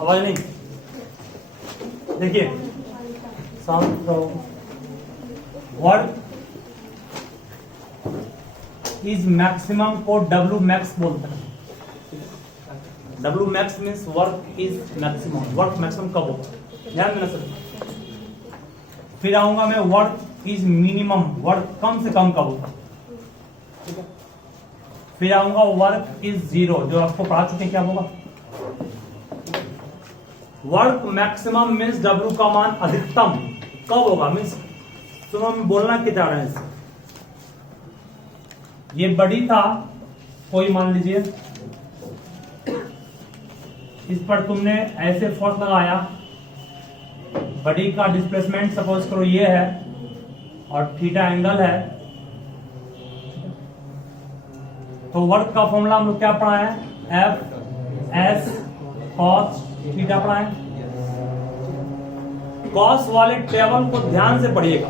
आवाज नहीं, देखिए वर्क इज मैक्सिमम को डब्ल्यू मैक्स बोलते हैं। W max means work is maximum, work maximum कब होगा, ध्यान देना सर। फिर आऊंगा मैं वर्क इज मिनिमम, वर्क कम से कम कब होगा, ठीक है। फिर आऊंगा वर्क इज जीरो, जो आपको पढ़ा चुके हैं क्या होगा। वर्क मैक्सिमम मीन्स डब्ल्यू का मान अधिकतम कब होगा, मीन्स सुनो हम बोलना क्या चाह रहे हैं इससे। ये बड़ी था कोई, मान लीजिए इस पर तुमने ऐसे फोर्स लगाया, बड़ी का डिस्प्लेसमेंट सपोज करो ये है और थीटा एंगल है, तो वर्क का फॉर्मूला हम लोग क्या पढ़ा है, एफ एस कॉस थीटा पढ़ा है। कॉस वाले टेबल को ध्यान से पढ़िएगा।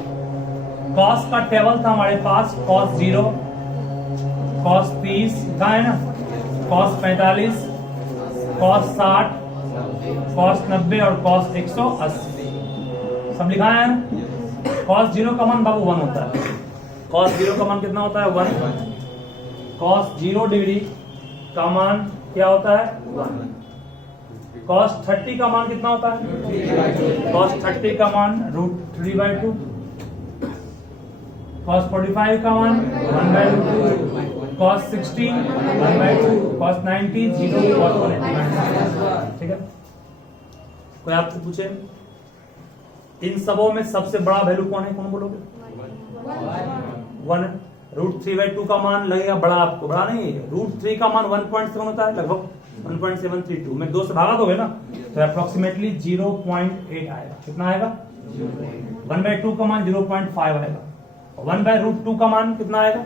कॉस का टेबल था हमारे पास, कॉस 0, कॉस 30 कहा है ना, कॉस 45, कॉस 60, कॉस 90 और कॉस 180 सब लिखा है। कॉस 0 का मान बाबू 1 होता है। कॉस 0 का मान कितना होता है, 1। कॉस 0 डिग्री का मान क्या होता है, 1। कॉस 30 का मान कितना होता है, कॉस 30 का मान √3/2। कॉस 45 का मान 1/2, कॉस 60 1/2, कॉस 90 0, कॉस 180, ठीक है। कोई आपसे पूछे इन सबों में सबसे बड़ा वैल्यू कौन है, कौन बोलोगे, 1। √3/2 का मान लगेगा बड़ा, आपको बड़ा नहीं है। √3 का मान 1.7 होता है, लगभग 1.732 में 2 से भागा दोगे ना तो अप्रोक्सीमेटली 0.8 आएगा। कितना आएगा, 1/2 का मान 0.5 आएगा। 1/√2 का मान कितना आएगा,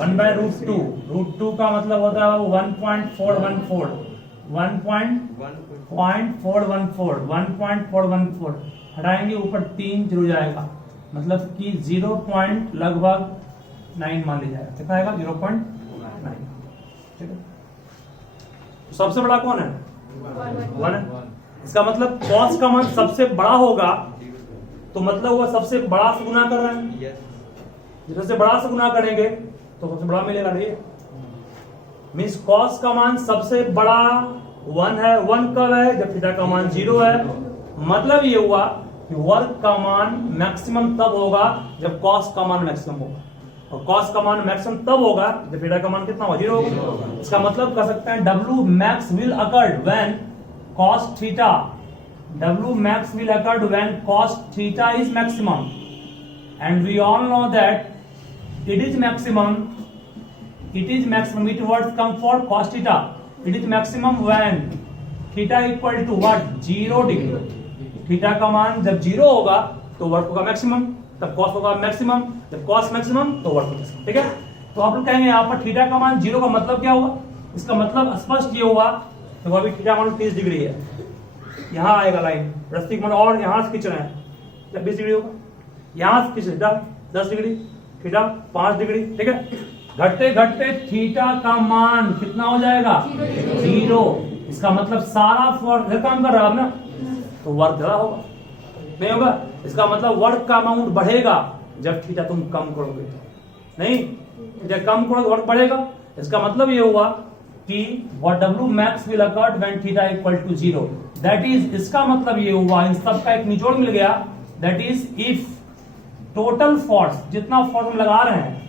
1/√2। √2 का मतलब होता है 1.414 हटाएंगे, ऊपर 3 जुड़ जाएगा, मतलब कि 0 पॉइंट लगभग 9 मान लिया जाएगा। कितना आएगा, 0.9, ठीक है। तो सबसे बड़ा कौन है, 1 है। इसका मतलब कॉस का मान सबसे बड़ा होगा, तो मतलब वो सबसे बड़ा से गुना कर रहे हैं। सबसे बड़ा से गुना करेंगे तो सबसे बड़ा मिलेगा, नहीं मीन्स कॉस का मान सबसे बड़ा 1 है। 1 कब है, जब थीटा का मान 0 है। मतलब ये हुआ कि वर्क का मान मैक्सिमम तब होगा जब कॉस का मान मैक्सिमम होगा, और कॉस का मान मैक्सिमम तब होगा जब थीटा का मान कितना होगा, 0 होगा। इसका मतलब कह सकते हैं W max will occur when cos theta, W max will occur when cos theta is maximum, and we all know that it is maximum, it words come for cos theta, it is maximum when theta equal to what, 0 degree. Theta का मान जब 0 होगा तो work होगा maximum, तब cos होगा maximum, जब cos maximum तो वर्क मैक्सिमम, ठीक है। तो आप लोग कहेंगे यहाँ पर थीटा का मान 0 का मतलब क्या हुआ, इसका मतलब स्पष्ट ये हुआ तो अभी थीटा मान 30 डिग्री है, यहाँ आएगा लाइन रस्ती मान, और यहाँ से खींच रहे हैं जब 20 डिग्री होगा, यहाँ से खींच 10 डिग्री, थीटा 5 डिग्री, ठीक है। घटते घटते थीटा का मान कितना हो जाएगा, 0। इसका मतलब सारा फोर्स इधर काम कर रहा है ना, तो वर्क ज्यादा होगा, नहीं होगा। इसका मतलब वर्क का अमाउंट बढ़ेगा जब थीटा तुम कम करोगे, नहीं जब कम करोगे वर्क बढ़ेगा। इसका मतलब ये हुआ कि W max will occur when theta equal to 0, that is, इसका मतलब ये हुआ, इन सब का एक निचोड़ मिल गया, that is if total force, जितना फोर्स हम लगा रहे हैं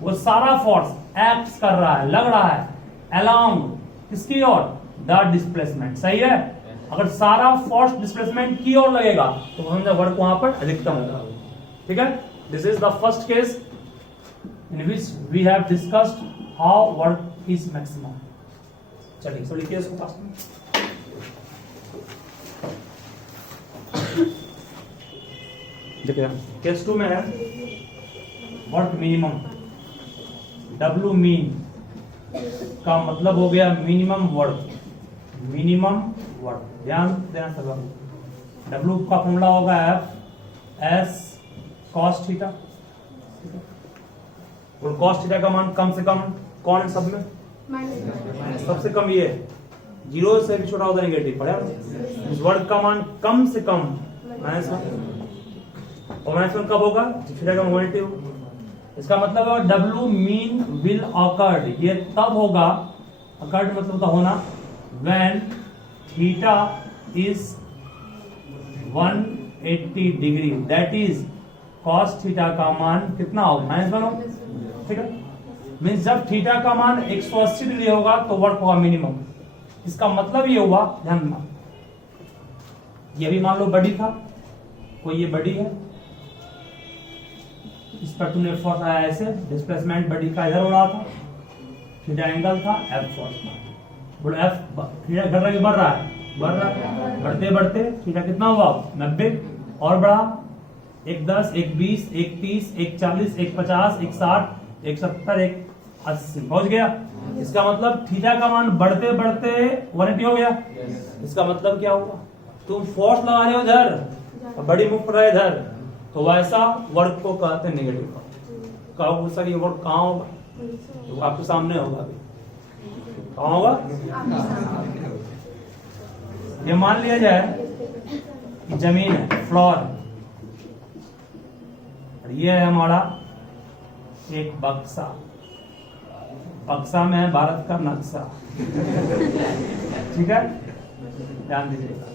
वो सारा फोर्स एक्ट कर रहा है, लग रहा है अलोंग किसकी ओर, द डिस्प्लेसमेंट, सही है। अगर सारा फोर्स डिस्प्लेसमेंट की ओर लगेगा तो समझा वर्क वहां पर अधिकतम होगा, ठीक है। This is the first case in which we have discussed how work is maximum. चलिए सब लिखिए इसको पास में। देखिए केस 2 में है वर्क मिनिमम, डब्ल्यू मीन का मतलब हो गया मिनिमम वर्क, मिनिमम वर्क, ध्यान देना सब। डब्ल्यू का फॉर्मूला होगा एफ एस कॉस थीटा, और कॉस थीटा का मान कम से कम कौन है सब में, सबसे कम ये जीरो से भी छोटा होता है नेगेटिव, पढ़ा इस वर्ड का मान कम से कम -1, और -1 कब होगा जब थीटा का पॉजिटिव। इसका मतलब है W मीन विल ऑकर्ड, ये तब होगा, ऑकर्ड मतलब का होना, when theta is 180 degree, that is cos theta का मान कितना होगा -1 होगा, ठीक है। मीन्स जब थीटा का मान 180 डिग्री होगा तो वर्क होगा मिनिमम। इसका मतलब ये हुआ, ध्यान देना, ये भी मान लो बडी था, कोई ये बडी है, इस पर तुमने फोर्स आया ऐसे, डिस्प्लेसमेंट बडी का इधर हो रहा था, थीटा एंगल था, F फोर्स था, बोलो F थीटा घट रहा है बढ़ रहा है, बढ़ते बढ़ते थीटा कितना हुआ 90, और बढ़ा 110, 120, 130, 140, 150, 160, 170, 180 पहुंच गया। इसका मतलब थीटा का मान बढ़ते बढ़ते 180 हो गया। इसका मतलब क्या हुआ, तुम फोर्स लगा रहे हो इधर, बड़ी मूव कर रहा है इधर, तो वैसा वर्क को कहते हैं नेगेटिव। कहो सर ये वर्क कहाँ होगा, तो आपके सामने होगा, अभी कहाँ होगा, ये मान लिया जाए कि जमीन है, फ्लोर, और ये है हमारा एक बक्सा, बक्सा में है भारत का नक्शा, ठीक है, ध्यान दीजिएगा,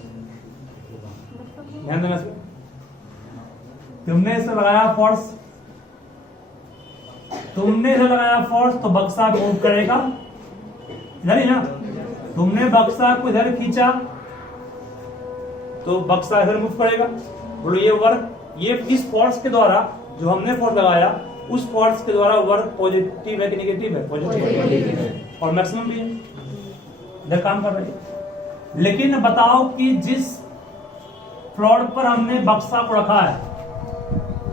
ध्यान देना। तुमने इसे लगाया फोर्स, तुमने इसे लगाया फोर्स, तो बक्सा मूव करेगा इधर ही ना, तुमने बक्सा को इधर खींचा तो बक्सा इधर मूव करेगा। बोलो ये वर्क, ये इस फोर्स के द्वारा जो हमने फोर्स लगाया, उस फोर्स के द्वारा वर्क पॉजिटिव है कि नेगेटिव है, पॉजिटिव है, और मैक्सिमम भी है, इधर काम कर रही है। लेकिन बताओ कि जिस फ्लोर पर हमने बक्सा को रखा है,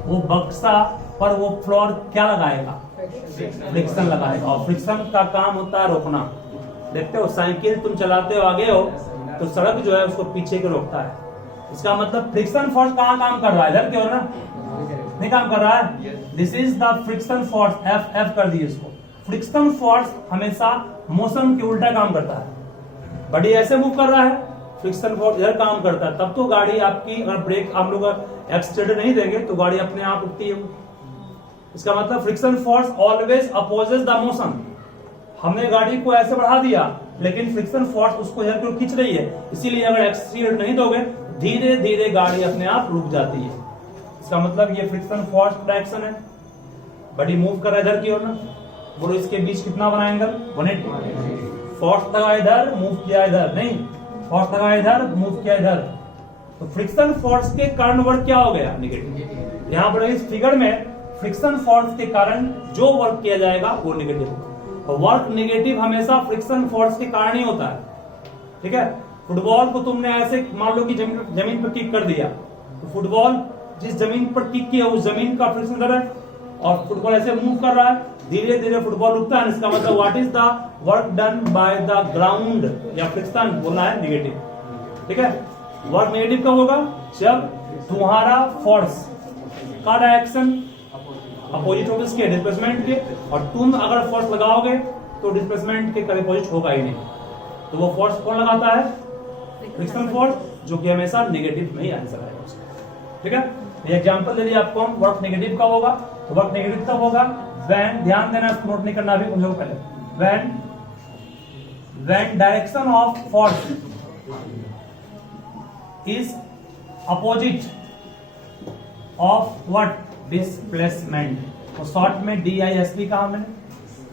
वो बक्सा पर वो फ्लोर क्या लगाएगा, फ्रिक्शन लगाएगा, और फ्रिक्शन का काम होता है रोकना। देखते हो साइकिल तुम चलाते हो, आगे हो तो सड़क जो है उसको पीछे के रोकता है। इसका मतलब फ्रिक्शन फोर्स कहाँ काम कर रहा है, इधर क्यों ना, नहीं काम कर रहा है। This is the friction force, F कर दिए इसको। फ्रिक्शन फोर्स हमेशा मोशन के उल्टा काम करता है। बॉडी ऐसे मूव कर रहा है, फ्रिक्शन फोर्स इधर काम करता है, तब तो गाड़ी आपकी, अगर ब्रेक आप लोग एक्सीलरेटर नहीं देंगे तो गाड़ी अपने आप उठती है। इसका मतलब friction force always opposes the motion. हमने गाड़ी को ऐसे बढ़ा दिया, लेकिन फ्रिक्शन फोर्स उसको इधर की ओर खींच रही है, इसीलिए अगर एक्सीलरेटर नहीं दोगे धीरे धीरे गाड़ी अपने आप रुक जाती है। इसका मतलब ये फ्रिक्शन फोर्स का एक्शन है, बॉडी मूव कर रहा है इधर की ओर ना। बोलो इसके बीच कितना बना एंगल, 180। फोर्स लगा इधर, मूव किया इधर, नहीं फोर्स लगा इधर, मूव किया इधर, तो फ्रिक्शन फोर्स के कारण वर्क क्या हो गया, नेगेटिव। यहाँ पर इस फिगर में फ्रिक्शन फोर्स के कारण जो वर्क किया जाएगा वो नेगेटिव होगा। तो वर्क नेगेटिव हमेशा फ्रिक्शन फोर्स के कारण ही होता है, ठीक है। फुटबॉल को तुमने ऐसे मान लो कि जमीन पर किक कर दिया, तो फुटबॉल जिस जमीन पर किक किया उस जमीन का फ्रिक्शन कर रहा है, और फुटबॉल ऐसे मूव कर रहा है, धीरे धीरे फुटबॉल रुकता है। इसका मतलब what is the work done by the ground या फ्रिक्शन, बोलना है नेगेटिव, ठीक है। वर्क नेगेटिव कब होगा, जब तुम्हारा फोर्स का डायरेक्शन अपोजिट होगा इसके डिस्प्लेसमेंट के, और तुम अगर फोर्स लगाओगे तो डिस्प्लेसमेंट के कभी अपोजिट होगा ही नहीं। तो वो फोर्स कौन लगाता है, फ्रिक्शन फोर्स, जो कि हमेशा नेगेटिव में ही आंसर आएगा उसका, ठीक है। ये एग्जांपल दे दिया आपको, वर्क नेगेटिव कब होगा, तो वर्क नेगेटिव तब होगा व्हेन, ध्यान देना इसको नोट नहीं करना अभी, समझो पहले, when direction of force is opposite of what, displacement. तो शॉर्ट में DISP कहा मैंने,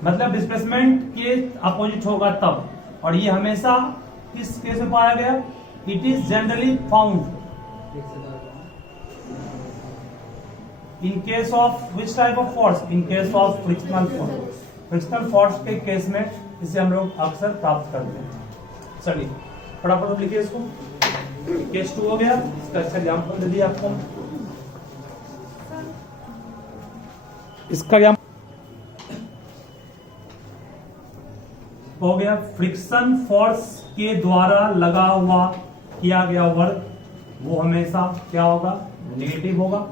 मतलब डिस्प्लेसमेंट के अपोजिट होगा तब, और ये हमेशा किस केस में पाया गया, it is generally found in case of which type of force, in case of frictional force. Frictional force के केस में इसे हम लोग अक्सर प्राप्त करते हैं। चलिए फटाफट लिखिए इसको, केस 2 हो गया, इसका अच्छा एग्जाम्पल दे दिया आपको। इसका क्या हो गया, फ्रिक्शन फोर्स के द्वारा लगा हुआ किया गया वर्क वो हमेशा क्या होगा, नेगेटिव होगा।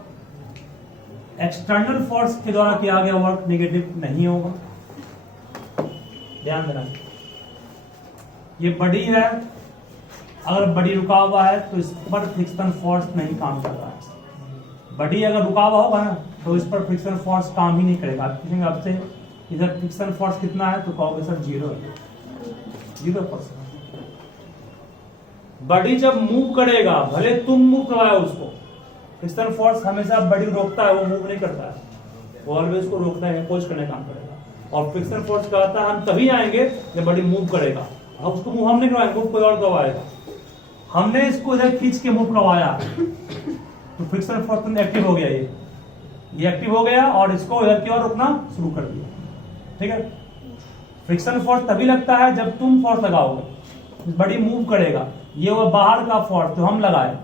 एक्सटर्नल फोर्स के द्वारा किया गया वर्क नेगेटिव नहीं होगा, ध्यान देना। ये बडी है, अगर बडी रुका हुआ है तो इस पर फ्रिक्शन फोर्स नहीं काम कर रहा है। बडी अगर रुका हुआ होगा ना तो इस पर फ्रिक्शन फोर्स काम ही नहीं करेगा। आप पूछेंगे आपसे इधर फ्रिक्शन फोर्स कितना है तो कहोगे सर 0 है, 0%। बडी जब मूव करेगा, भले तुम मूव करवाओ उसको, फ्रिक्शन फोर्स हमेशा बडी रोकता है, वो मूव नहीं करता है, वो ऑलवेज को रोकना है, कोच करने का काम करेगा। और फ्रिक्शन फोर्स कहता है हम तभी आएंगे जब बडी मूव करेगा। अब उसको मूव हम नहीं करवाएंगे, मूव कोई और करवाएगा। हमने इसको इधर खींच के मूव करवाया तो फ्रिक्शन फोर्स एक्टिव हो गया, ये एक्टिव हो गया और इसको इधर की ओर रुकना शुरू कर दिया। ठीक है, फ्रिक्शन फोर्स तभी लगता है जब तुम फोर्स लगाओगे, बड़ी मूव करेगा। ये वो बाहर का फोर्स जो हम लगाए,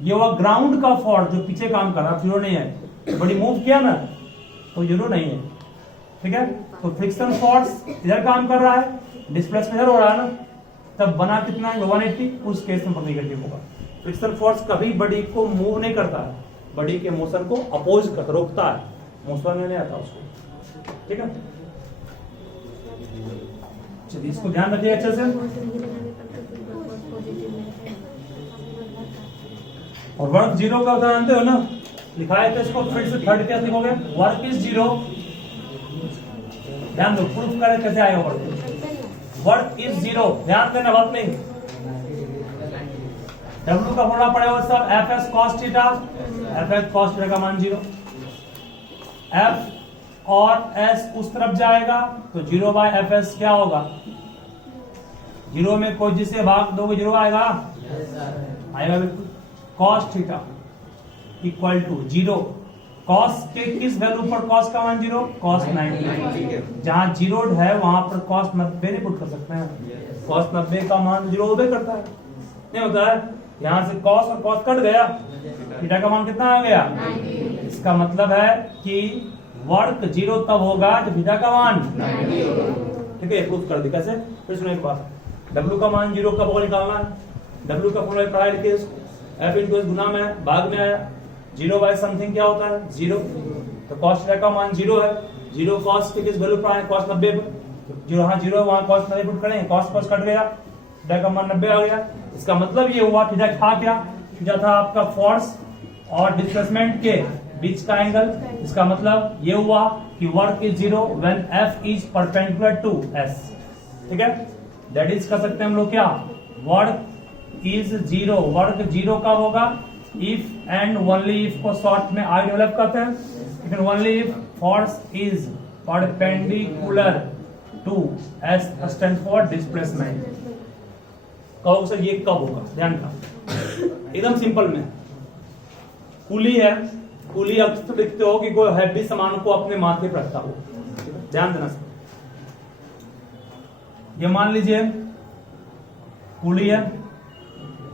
ये वो ग्राउंड का फोर्स जो पीछे काम कर रहा, 0 नहीं है। तो बड़ी मूव किया ना तो 0 नहीं है। ठीक है, तो फ्रिक्शन फोर्स इधर काम कर रहा है, डिस्प्लेसमेंट इधर हो रहा है ना, तब बना कितना है 180, उस केस में नेगेटिव होगा। फ्रिक्शन फोर्स कभी बडी को मूव नहीं करता है, बडी के मोशन को अपोज करता, रोकता है, मोशन में नहीं आता उसको। ठीक है, चलिए इसको ध्यान रखिए अच्छे से। और वर्क 0 का उदाहरण जानते हो ना, लिखाया था इसको, फिर से थर्ड क्या लिखोगे, वर्क इज 0। ध्यान दो, प्रूफ करें कैसे आएगा वर्क इज 0, ध्यान देना बात नहीं। W का फॉर्मूला पड़ेगा सब F S cos theta, F S cos theta का मान 0, एफ और एस उस तरफ जाएगा तो 0 बाय एफ एस क्या होगा, 0 में कोई जिसे भाग दोगे 0 आएगा, आएगा बिल्कुल। Cos theta equal to 0, cos के किस वैल्यू पर कॉस का मान 0, कॉस 90। जहां 0 है वहां पर कॉस 90 नहीं पुट कर सकते हैं, कॉस 90 का मान 0 होबे करता है, नहीं होता है। यहां से कॉस और कॉस कट गया, थीटा का मान कितना आ गया, इसका मतलब है कि वर्क 0 तब होगा जब थीटा का मान 90। ठीक है, प्रूफ कर दी कैसे, फिर सुनो एक बात। W का मान 0 कब होगा निकालना है, W का फॉर्मूला पढ़ा लिखिए इसको, F इनटू एस गुना में भाग में आया, 0 बाय समथिंग क्या होता है 0, तो कॉस थीटा का मान 0 है, 0 कॉस के किस वैल्यू पर आए, कॉस 90 पर, 0 हाँ 0 वहां कॉस 90 पुट करेंगे, कॉस कॉस कट गया, थीटा का मान 90 आ गया। इसका मतलब ये हुआ थीटा था क्या, थीटा था आपका फोर्स और डिस्प्लेसमेंट के बीच का एंगल। इसका मतलब ये हुआ कि work is 0 when F is perpendicular to S। ठीक है, दैट इज कर सकते हैं हम लोग क्या, वर्क इज 0, वर्क 0 कब होगा, इफ एंड ओनली इफ को शॉर्ट में आई डेवलप करते हैं, लेकिन only if force is perpendicular to S stand for displacement. कहो सर ये कब होगा, ध्यान का एकदम सिंपल में, पुली है, पुली अक्सर देखते हो कि कोई हैवी सामान को अपने माथे पर रखता हो, ध्यान देना सर। ये मान लीजिए पुली है,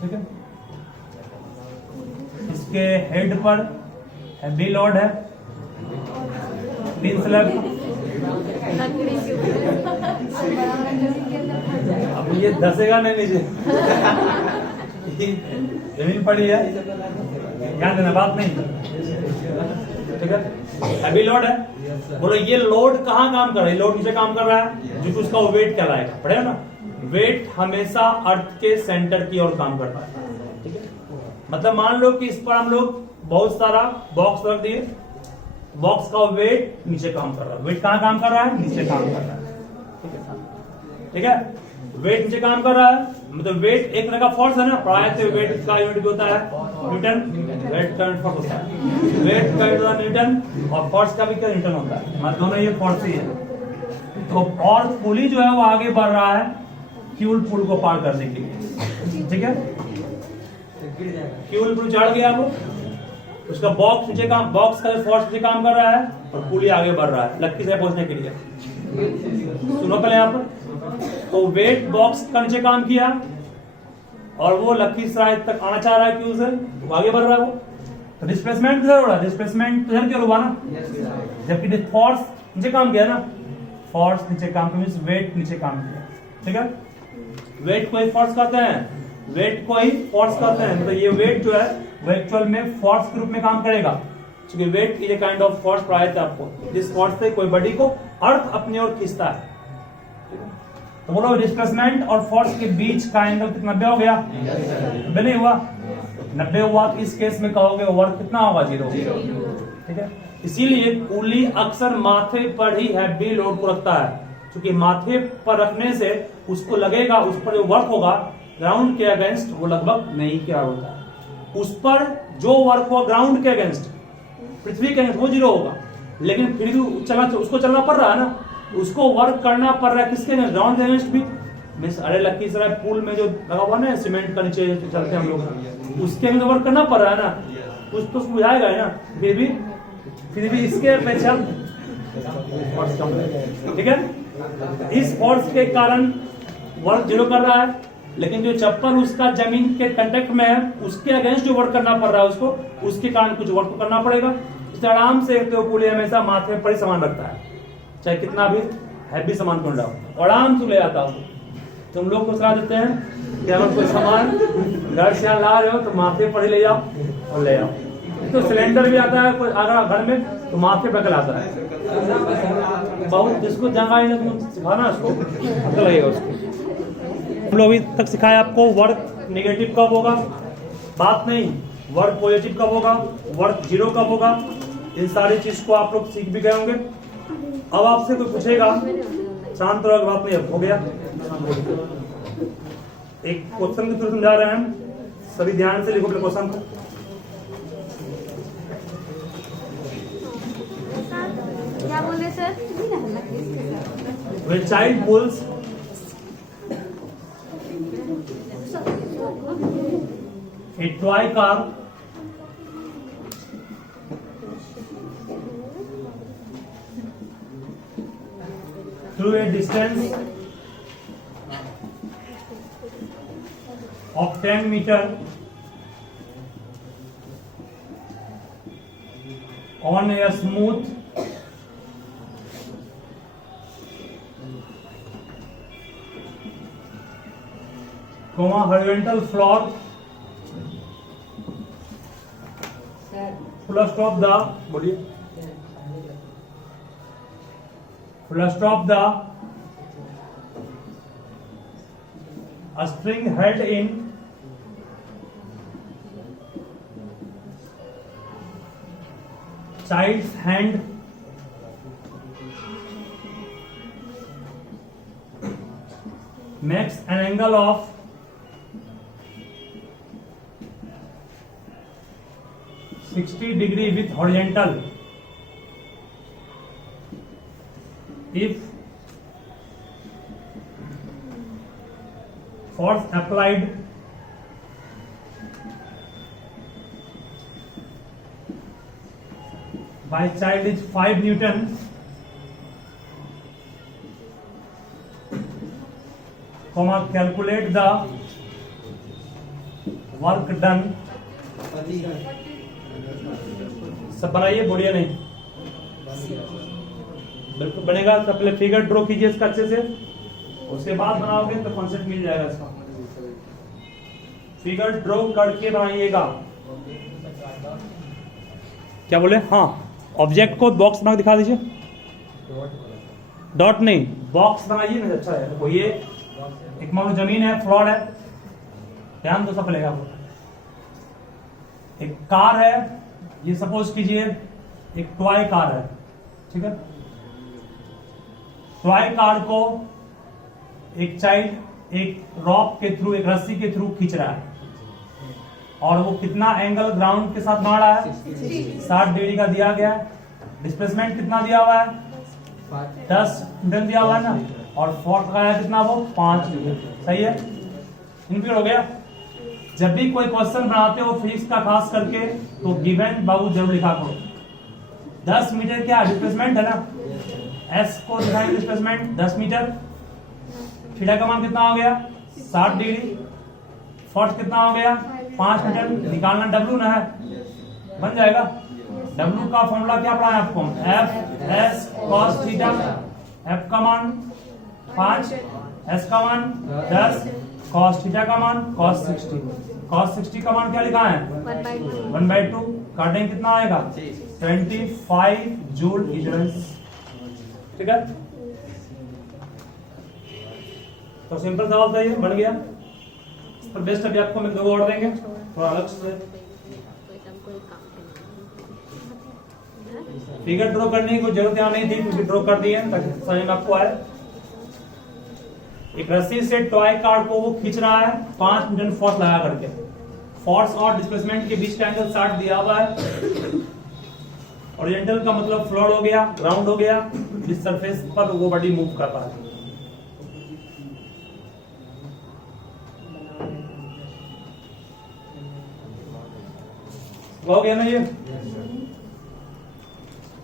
ठीक है, इसके हेड पर हैवी लोड है, 3 स्लैब, अब ये धसेगा नहीं नीचे, जमीन पड़ी है, ध्यान देना बात नहीं, ठीक है, हैवी लोड है। बोलो ये लोड कहाँ काम कर रहा है, लोड नीचे काम कर रहा है, जो उसका वेट कहलाएगा, पढ़ेगा ना, वेट हमेशा अर्थ के सेंटर की ओर काम करता है। ठीक है, मतलब मान लो कि इस पर हम लोग बहुत सारा बॉक्स रख दिए, बॉक्स का वेट नीचे काम कर रहा है, वेट कहाँ काम कर रहा है, नीचे काम कर रहा है। ठीक है, वेट नीचे काम कर रहा है, मतलब वेट एक तरह का फोर्स है ना, पढ़ाए थे वेट का यूनिट भी होता है न्यूटन, वेट का फोर्स होता है, वेट का यूनिट न्यूटन और फोर्स का भी क्या न्यूटन होता है, मतलब दोनों ये फोर्स ही है। तो और पुली जो है वो आगे बढ़ रहा है फ्यूल पुल को पार करने के लिए। ठीक है, फ्यूल पुल चढ़ गया वो, उसका बॉक्स नीचे काम, बॉक्स का फोर्स नीचे काम कर रहा है और पुली आगे बढ़ रहा है लक्की से पहुंचने के लिए। सुनो पहले यहाँ पर, तो वेट बॉक्स का नीचे काम किया और वो लखीसराय तक आना चाह रहा है क्यों से, तो आगे बढ़ रहा है वो, तो डिस्प्लेसमेंट किधर हो रहा है, डिस्प्लेसमेंट इधर क्यों हुआ ना, जबकि फोर्स नीचे काम किया ना, फोर्स नीचे काम किया मींस वेट नीचे काम किया। ठीक है, वेट को ही फोर्स कहते हैं, वेट को ही फोर्स कहते हैं, मतलब ये वेट जो है वो एक्चुअल में फोर्स के रूप में काम करेगा, क्योंकि weight is a kind of force पढ़ाया था आपको, जिस फोर्स से कोई बॉडी को अर्थ अपनी ओर खींचता है। तो बोलो डिस्प्लेसमेंट और फोर्स के बीच का एंगल कितना 90 हो गया? 90 नहीं हुआ? 90 हुआ तो इस केस में कहोगे वर्क कितना होगा? 0। ठीक है, इसीलिए कूली अक्सर माथे पर ही हैवी लोड को रखता है, क्योंकि माथे पर रखने से उसको लगेगा उस पर जो वर्क होगा ग्राउंड के अगेंस्ट वो लगभग नहीं क्या होता है। उस पर जो वर्क हुआ ग्राउंड के अगेंस्ट, पृथ्वी के अगेंस्ट, वो 0 होगा, लेकिन फिर भी उसको चलना पड़ रहा है ना, उसको वर्क करना पड़ रहा है किसके अगेंस्ट? ग्राउंड के अगेंस्ट भी। मिस अरे लखीसराय पुल में जो लगा हुआ ना सीमेंट का नीचे चलते हैं हम लोग, उसके अगेंस्ट वर्क करना पड़ रहा है ना, कुछ तो बुझाएगा है ना, फिर भी इसके अपेक्षा ठीक है, इस फोर्स के कारण वर्क 0 कर रहा है, लेकिन जो चप्पल उसका जमीन के कांटेक्ट में है उसके अगेंस्ट जो वर्क करना पड़ रहा है उसको, उसके कारण कुछ वर्क करना पड़ेगा। इसलिए आराम से तो पुली हमेशा माथे पर ही सामान रखता है, चाहे कितना भी हैवी सामान क्यों लाओ, आराम से ले आता हूँ। तुम लोग को सलाह देते हैं कि अगर कोई सामान घर से यहाँ ला रहे हो तो माथे पर ही ले जाओ और ले आओ। तो सिलेंडर भी आता है कोई अगर घर में तो माथे पर आता है, बहुत जिसको जगह तुम सिखाना उसको अच्छा लगेगा उसको। हम लोग अभी तक सिखाया आपको वर्क नेगेटिव कब होगा, बात नहीं, वर्क पॉजिटिव कब होगा, वर्क 0 कब होगा, इन सारी चीज को आप लोग सीख भी गए होंगे। अब आपसे कोई पूछेगा, शांत रहो, बात नहीं हो गया। एक क्वेश्चन के थ्रू समझा रहे हैं हम, सभी ध्यान से लिखो अपने क्वेश्चन को। क्या बोले sir? When child pulls a toy car through a distance of 10 meters on a smooth horizontal floor, full stop the बोलिए full stop the string held in child's hand makes an angle of 60 degree with horizontal if force applied by child is 5 Newton, calculate the work done। सब बनाइए, बोलिए नहीं, बिल्कुल बनेगा। तो पहले figure draw कीजिए इसका अच्छे से, उसके बाद बनाओगे तो कॉन्सेप्ट मिल जाएगा इसका। फिगर ड्रॉ करके बनाइएगा। क्या बोले? हाँ, ऑब्जेक्ट को बॉक्स बना दिखा दीजिए। डॉट नहीं, बॉक्स बनाइए ना, अच्छा है। तो ये एक मान लो जमीन है, फ्लोर है, ध्यान दो सब पड़ेगा आपको। एक कार है, ये सपोज कीजिए एक टॉय कार है, ठीक है। टॉय कार को एक चाइल्ड एक रॉप के थ्रू, एक रस्सी के थ्रू खींच रहा है, और वो कितना एंगल ग्राउंड के साथ बना रहा है? 60 डिग्री का दिया गया है। डिस्प्लेसमेंट कितना दिया हुआ है? 10 न्यूटन दिया हुआ है ना, और फोर्स लगाया कितना? वो 5 न्यूटन। सही है, इनक्लूड हो गया। जब भी कोई क्वेश्चन बनाते हो फिजिक्स का खास करके, तो गिवन बाबू जरूर लिखा करो। 10 मीटर क्या डिस्प्लेसमेंट है ना, एस को दिखाएंगे डिस्प्लेसमेंट 10 मीटर। थीटा का मान कितना हो गया? 60 डिग्री। फोर्स कितना हो गया? 5 मीटर। निकालना डब्ल्यू ना है, बन जाएगा। डब्ल्यू का फॉर्मूला क्या पढ़ा है आपको? F S cos theta. F का मान 5, एस का मान 10, कॉस थीटा का मान कॉस 60। कॉस 60 का मान क्या लिखा है? 1/2। काटेंगे कितना आएगा? 25 जूल इक्विवेलेंस। ठीक है, तो सिंपल सवाल था ये, बन गया। इस पर बेस्ट अभी आपको हम 2 और देंगे थोड़ा अलग से। फिगर ड्रॉ करने की कोई जरूरत यहाँ नहीं थी क्योंकि ड्रॉ कर दिए ताकि समझ में आपको आए। एक रस्सी से टॉय कार को वो खींच रहा है 5 न्यूटन फोर्स लगा करके। फोर्स और डिस्प्लेसमेंट के बीच का एंगल 60 दिया हुआ है। ओरिजेंटल का मतलब फ्लोर हो गया, ग्राउंड हो गया, जिस सरफेस पर वो बॉडी मूव कर रहा है। हो गया ना ये?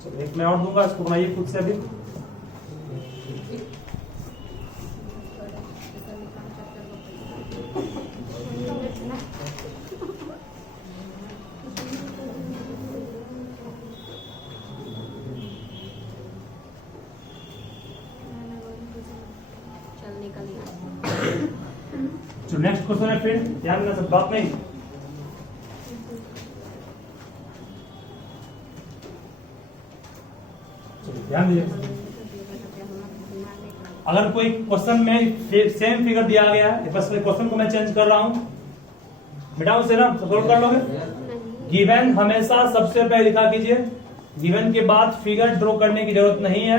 चलो एक मैं और दूंगा, इसको बनाइए खुद से अभी। जो नेक्स्ट क्वेश्चन है फिर ध्यान देना, सब बात नहीं। ध्यान दीजिए, अगर कोई क्वेश्चन में सेम फिगर दिया गया है, बस क्वेश्चन को मैं चेंज कर रहा हूं, मिटाओ से ना, सोल्व कर लोगे। गिवन हमेशा सबसे पहले लिखा कीजिए। गिवन के बाद फिगर ड्रॉ करने की जरूरत नहीं है।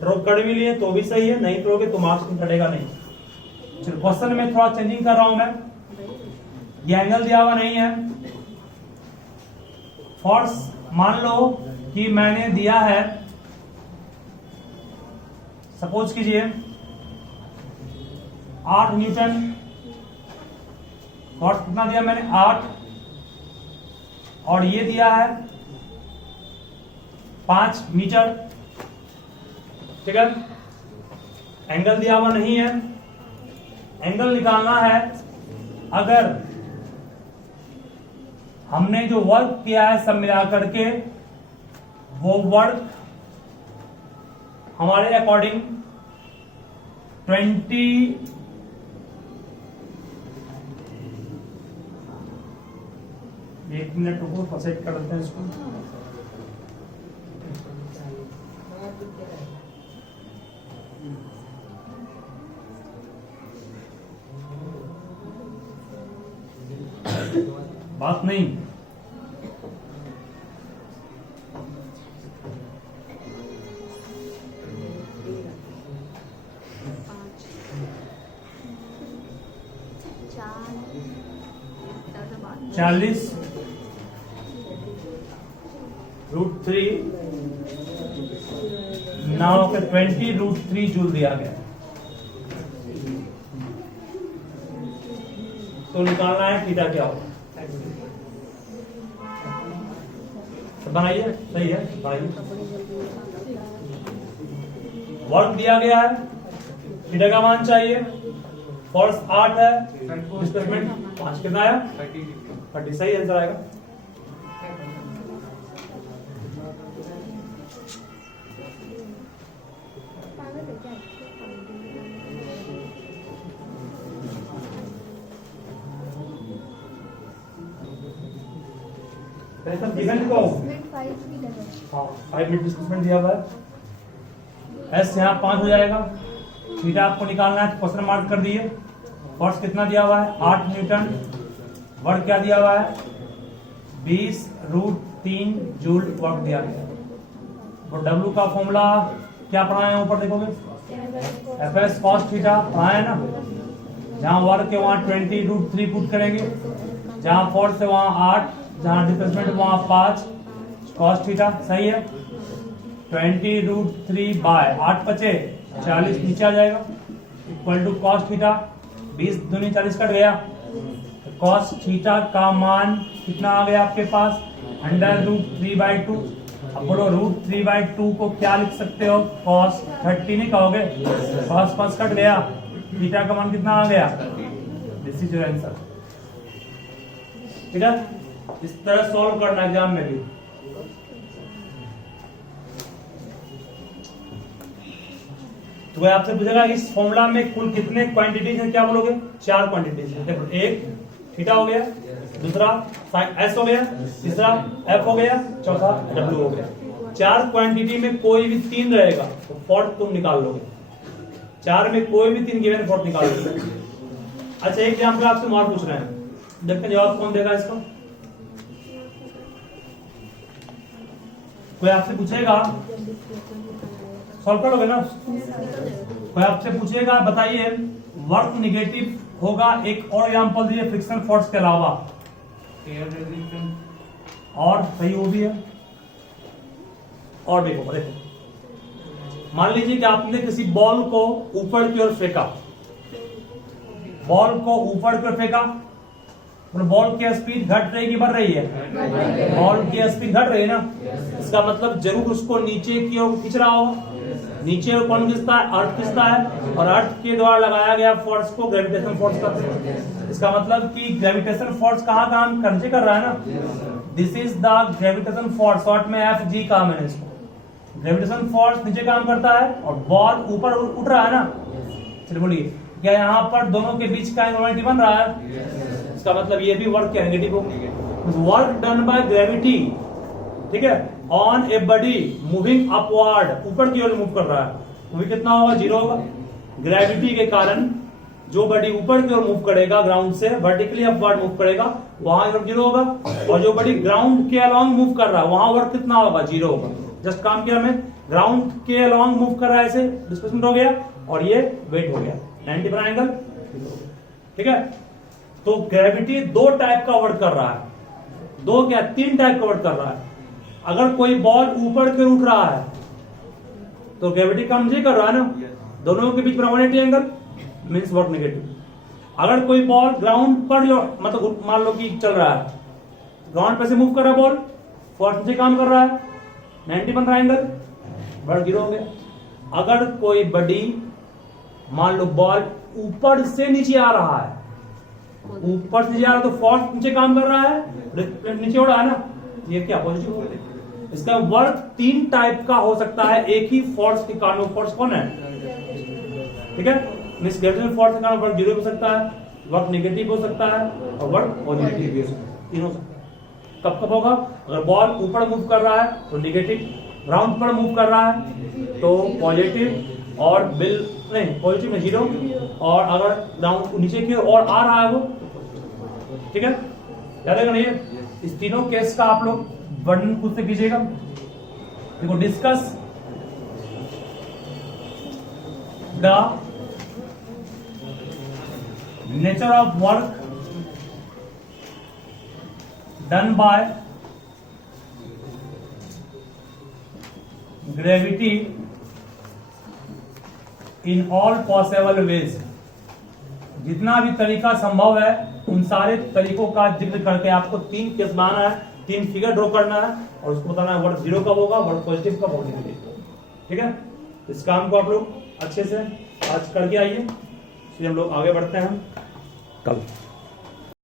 ड्रॉ कर भी लिए तो भी सही है, नहीं करोगे तो मार्क्स घटेगा नहीं। चलो क्वेश्चन में थोड़ा चेंजिंग कर रहा हूं मैं। ये एंगल दिया हुआ नहीं है। फोर्स मान लो कि मैंने दिया है, सपोज कीजिए 8 न्यूटन। फोर्स कितना दिया मैंने? 8। और ये दिया है 5 मीटर। ठीक है, एंगल दिया हुआ नहीं है। एंगल निकालना है। अगर हमने जो वर्क किया है सब मिला करके, वो वर्क हमारे अकॉर्डिंग 20 1 मिनट रुको, परसेंट कर देते हैं इसको। बात नहीं, चालीस √3 नाउ के 20 √3 जूल दिया गया। तो निकालना है थीटा क्या होगा। बनाइए, सही है, बनाइए। वर्क दिया गया है, थीटा का मान चाहिए। फोर्स 8 है, डिस्प्लेसमेंट 5, कितना आया? 30। सही आंसर आएगा। हाँ, 5 मिनट डिस्प्लेसमेंट दिया हुआ है। एस यहाँ 5 हो जाएगा। थीटा आपको निकालना है, क्वेश्चन मार्क कर दिए। फोर्स कितना दिया हुआ है? 8 न्यूटन। वर्क क्या दिया हुआ है? 20 √3 जूल वर्क दिया गया। और W का फॉर्मूला क्या पढ़ाए हैं ऊपर देखोगे? FS cos थीटा पढ़ाए है ना। जहाँ वर्क है वहाँ 20 √3 पुट करेंगे, जहाँ फोर्स है वहाँ 8, जहाँ डिस्प्लेसमेंट वहाँ 5 cos थीटा। सही है। 20 √3 बाय 8 बचे 40 नीचे आ जाएगा, इक्वल टू cos थीटा। 20 दूनी 40 कट गया। cos थीटा का मान कितना आ गया आपके पास? √3/2। अब बोलो √3/2 को क्या लिख सकते हो? cos 30 नहीं कहोगे? cos कट गया, थीटा का मान कितना आ गया? This is your answer. ठीक है, इस तरह सॉल्व करना एग्जाम में भी। तो वह आपसे पूछेगा इस फॉर्मूला में कुल कितने क्वांटिटीज हैं, क्या बोलोगे? 4 क्वांटिटीज हैं। देखो, एक थीटा हो गया, दूसरा एस हो गया, तीसरा एफ हो गया, चौथा डब्ल्यू हो गया। 4 क्वांटिटी में कोई भी 3 रहेगा तो फोर्थ तुम निकाल लोगे। 4 में कोई भी 3 गिवन फोर्स निकाल दो। अच्छा एक एग्जाम्पल आपसे और पूछ रहे हैं, देखते हैं जवाब कौन देगा इसका। कोई आपसे पूछेगा, सॉल्व करोगे ना? कोई आपसे पूछेगा बताइए वर्क निगेटिव होगा, एक और एग्जांपल दीजिए फ्रिक्शन फोर्स के अलावा। और सही वो भी है। और देखो देखो, मान लीजिए कि आपने किसी बॉल को ऊपर की ओर फेंका, बॉल को ऊपर की ओर फेंका, तो बॉल की स्पीड घट रही कि बढ़ रही है? बॉल की स्पीड घट रही है ना, इसका मतलब जरूर उसको नीचे की ओर खींच रहा होगा। नीचे कौन खींचता है? अर्थ खींचता है, और अर्थ के द्वारा लगाया गया फोर्स को ग्रेविटेशन फोर्स कहते हैं। इसका मतलब कि ग्रेविटेशन फोर्स कहाँ काम नीचे कर रहा है ना, this is the gravitation force, short में FG कहा मैंने इसको। ग्रेविटेशन फोर्स नीचे काम करता है और बॉल ऊपर उठ रहा है ना। चलिए बोलिए, क्या यहाँ पर दोनों के बीच का एंगल बन रहा है? इसका मतलब ये भी वर्क क्या नेगेटिव होगा। वर्क डन बाय ग्रेविटी, ठीक है, on a body moving upward, ऊपर की ओर मूव कर रहा है, वो भी कितना होगा? 0 होगा। ग्रेविटी के कारण जो बॉडी ऊपर की ओर मूव करेगा ग्राउंड से वर्टिकली अपवर्ड मूव करेगा, वहां वर्क 0 होगा। और जो बॉडी ग्राउंड के अलोंग मूव कर रहा है वहां वर्क कितना होगा? 0 होगा। जस्ट काम किया हमें, ग्राउंड के अलोंग मूव कर रहा है, ऐसे डिस्प्लेसमेंट हो गया और ये वेट हो गया 90 पर एंगल, ठीक है। तो ग्रेविटी 2 टाइप का वर्क कर रहा है, 2 क्या 3 टाइप का वर्क कर रहा है। अगर कोई बॉल ऊपर के उठ रहा है तो ग्रेविटी काम नहीं कर रहा है ना, दोनों के बीच 180 एंगल मींस वर्क नेगेटिव। अगर कोई बॉल ग्राउंड पर मतलब मान लो कि चल रहा है, ग्राउंड पे से मूव कर रहा है बॉल, फोर्स नीचे काम कर रहा है, 90 बन रहा है एंगल, वर्क 0 हो गया। अगर कोई बॉडी मान लो बॉल ऊपर से नीचे आ रहा है, ऊपर से नीचे आ रहा है तो फोर्स नीचे काम कर रहा है, नीचे उड़ रहा है ना, ये क्या पॉजिटिव हो। इसका वर्क 3 टाइप का हो सकता है एक ही फोर्स के कारण। फोर्स कौन है? ठीक है, मिस ग्रेविटेशनल फोर्स के कारण वर्क 0 हो सकता है, वर्क नेगेटिव हो सकता है और वर्क पॉजिटिव भी हो सकता है, तीनों सकता है। कब कब होगा? अगर बॉल ऊपर मूव कर रहा है तो नेगेटिव, ग्राउंड पर मूव कर रहा है तो पॉजिटिव, और बिल नहीं पॉजिटिव में 0, और अगर ग्राउंड नीचे की ओर आ रहा है वो, ठीक है, याद रखना। ये इस तीनों केस का आप लोग वर्णन खुद से कीजिएगा। देखो, discuss the nature of work done by gravity in all possible ways. जितना भी तरीका संभव है उन सारे तरीकों का जिक्र करके आपको 3 केस बनाना है, 3 फिगर ड्रॉ करना है और उसको बताना है वर्क 0 कब होगा, वर्क पॉजिटिव कब, वर्क नेगेटिव। ठीक है, इस काम को आप लोग अच्छे से आज करके आइए, फिर हम लोग आगे बढ़ते हैं कल।